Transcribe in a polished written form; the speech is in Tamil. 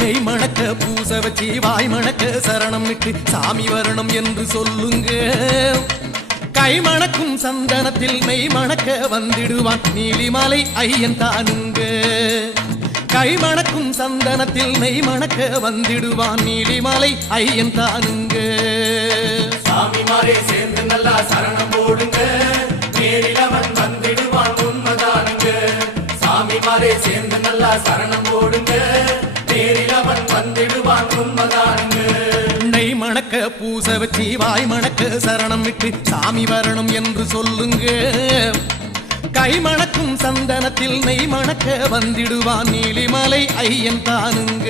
நெய் மணக்க பூச வச்சு வாய் மணக்க சரணம் விட்டு சாமி வரணும் என்று சொல்லுங்க. கை மணக்கும் சந்தனத்தில் மெய் மணக்க வந்திடுவான் நீலிமலை ஐயன் தானுங்க. கை மணக்கும் சந்தனத்தில் நெய் மணக்க வந்திடுவான் நீலிமலை ஐயன் தானுங்க. சாமி மாறே சேர்ந்து நல்லா சரணம் போடுங்க, நேரில் அவன் வந்திடுவான் உண்மைதானுங்க. சாமி மாறே சேர்ந்து நல்லா சரணம் போடுங்க, நேரில் அவன் வந்திடுவான் உண்மைதானுங்க. நெய் மணக்க பூச வச்சு வாய் மணக்க சரணம் விட்டு சாமி வரணும் என்று சொல்லுங்க. கை மணக்கும் சந்தனத்தில் நெய் மணக்க வந்திடுவான் நீலிமலை ஐயன் தானுங்க.